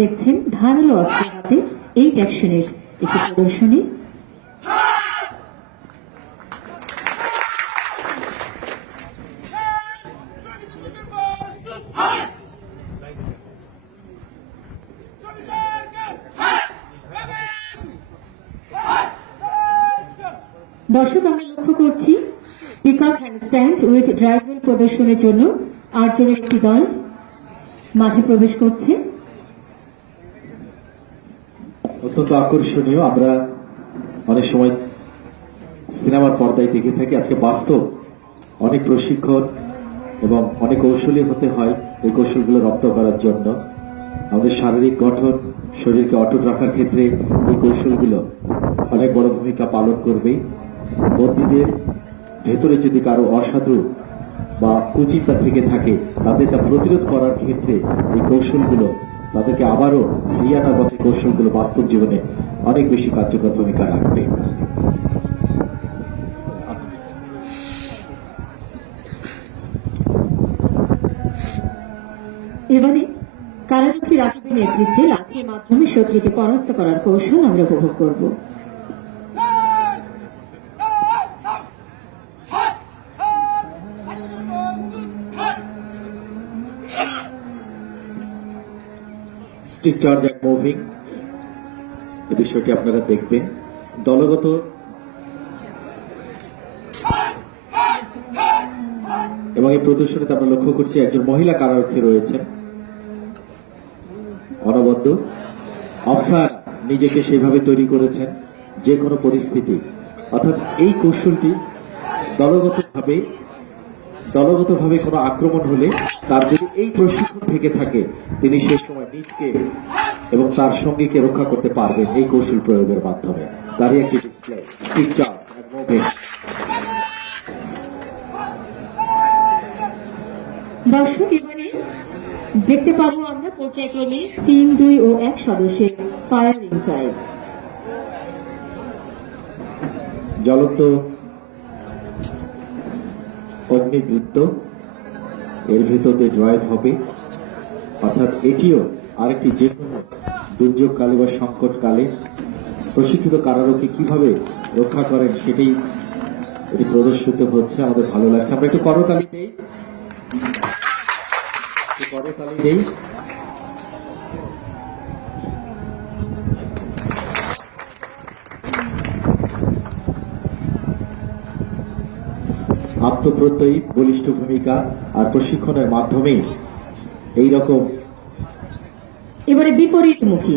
দেখছেন ধারালো অস্ত্রের হাতে এই অ্যাকশনের একটি প্রদর্শনী। দর্শক, আমরা লক্ষ্য করছি পিকআপ হ্যান্ডস্ট্যান্ড উইথ ড্রাইভার প্রদর্শনের জন্য 8 জনের একটি দল মাঠে প্রবেশ করছে। অত্যন্ত আকর্ষণীয়। আমরা অনেক সময় সিনেমার পর্দায় দেখে থাকি, আজকে বাস্তব অনেক প্রশিক্ষণ এবং অনেক কৌশলী হতে হয় এই কৌশলগুলো রপ্ত করার জন্য। আমাদের শারীরিক গঠন, শরীরকে অটুট রাখার ক্ষেত্রে এই কৌশলগুলো অনেক বড় ভূমিকা পালন করবে। বন্দীদের ভেতরে যদি কারো অসাধু বা কুচিন্তা থেকে থাকে, তাদের তা প্রতিরোধ করার ক্ষেত্রে এই কৌশলগুলো তাদেরকে আবারও ফিরিয়ে আনার পথে কৌশলগুলো বাস্তব জীবনে অনেক বেশি কার্যকর ভূমিকা রাখবে। এবারে কারারক্ষী রাকিবের নেতৃত্বে লাঠির মাধ্যমে শত্রুকে পরাস্ত করার কৌশল আমরা উপভোগ করব। স্টিক চার্জ অ্যান্ড মুভিং, এই বিষয়টি আপনারা দেখবেন। দলগত এবং এই প্রদর্শনীতে আমরা লক্ষ্য করছি একজন মহিলা কারারক্ষী রয়েছেন অনবদ্য। অফসার নিজেকে সেভাবে তৈরি করেছেন যে কোনো পরিস্থিতি, অর্থাৎ এই কৌশলটি দলগতভাবে কোনো আক্রমণ হলে তার যদি এই প্রশিক্ষণ থেকে থাকে, তিনি সেই সময় নিজকে এবং তার সঙ্গীকে রক্ষা করতে পারবেন এই কৌশল প্রয়োগের মাধ্যমে। তারই একটি display stick charge and moving. দর্শক, এবারে দেখতে পাবো আমরা পর্যায়ক্রমে 3, 2 ও 1 সদস্যের ফায়ারিং ড্রাইভ। জ্বলন্ত অগ্নিবৃত্ত, এর ভিতরে ড্রাইভ হবে, অর্থাৎ এটিও আরেকটি যে কোনো দুর্যোগকালে বা সংকটকালে প্রশিক্ষিত কারারক্ষী কিভাবে রক্ষা করেন সেটাই এটি প্রদর্শিত হচ্ছে। আমাদের ভালো লাগছে। আমরা একটু করতালি দেই। আত্মপ্রত্যয়ী বলিষ্ঠ ভূমিকা আর প্রশিক্ষণের মাধ্যমে এইরকম এবারে বিপরীতমুখী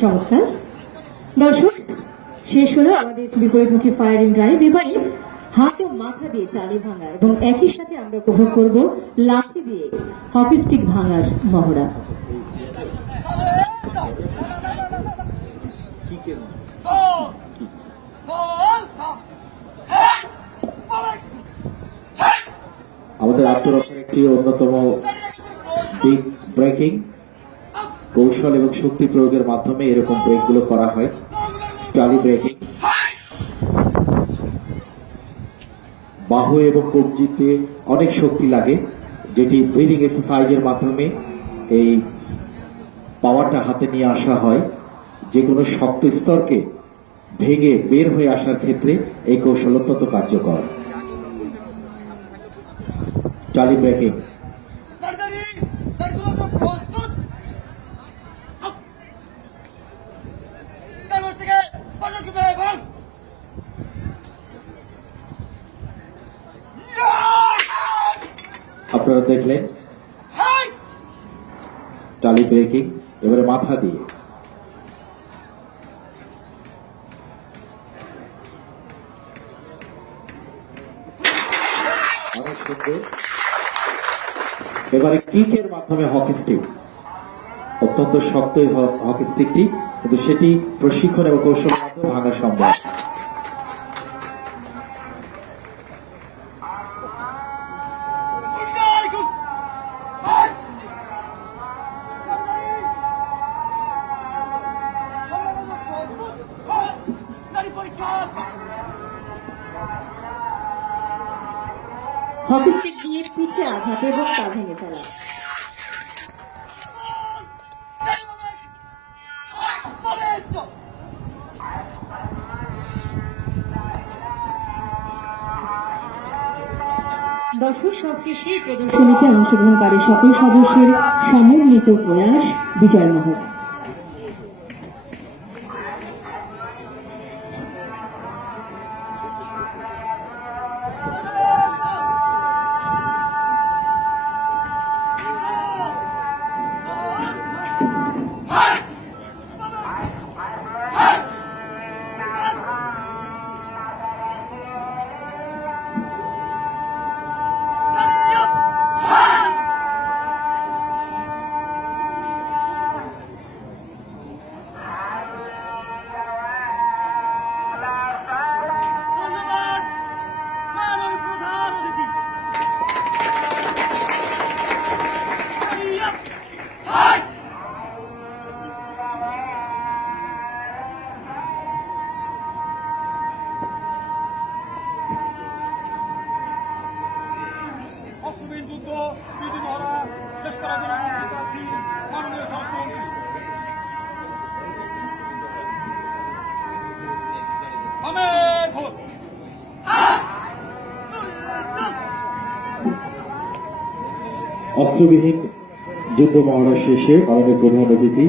চমৎকার। দর্শক, শেষ হলো আমাদের বিপরীতমুখী ফায়ারিং ড্রাইভ। এবারে হাত ও মাথা দিয়ে টালি ভাঙা এবং একই সাথে আমরা উপভোগ করব লাঠি দিয়ে হকি স্টিক ভাঙার মহড়া। আমাদের আত্মরক্ষার একটি অন্যতম দিক ব্রেকিং কৌশল এবং শক্তি প্রয়োগের মাধ্যমে এরকম ব্রেকগুলো করা হয়। টালি ব্রেকিং বাহু এবং কবজিতে অনেক শক্তি লাগে, যেটি ব্রিদিং এক্সারসাইজের মাধ্যমে এই পাওয়ারটা হাতে নিয়ে আসা হয়। যে কোনো শক্ত স্তরকে ভেঙে বের হয়ে আসার ক্ষেত্রে এই কৌশল অত্যন্ত কার্যকর। টালি ব্রেকিং। আপনারা দেখলেন টালি ব্রেকিং। এবারে মাথা দিয়ে অনেক সুন্দর। এবারে কিকের মাধ্যমে হকি স্টিক, অত্যন্ত শক্ত হকি স্টিকটি, কিন্তু সেটি প্রশিক্ষণ এবং কৌশলের মাধ্যমে ভাঙা সম্ভব। হকি স্টিক দিয়ে পিছে আঘাত এবং তা ভেঙে ফেলা। দর্শক সবশেষে এই প্রদর্শনীতে অংশগ্রহণকারী সকল সদস্যের সমন্বিত প্রয়াস বিজয়মোহর। অশ্রুহীন যুদ্ধ পিটি মহড়া শেষ করার জন্য প্রার্থী মাননীয় স্বরাষ্ট্রমন্ত্রী আমের ভোট। অস্ত্রবিহীন যুদ্ধ মহড়া শেষে মাননীয় প্রধান অতিথি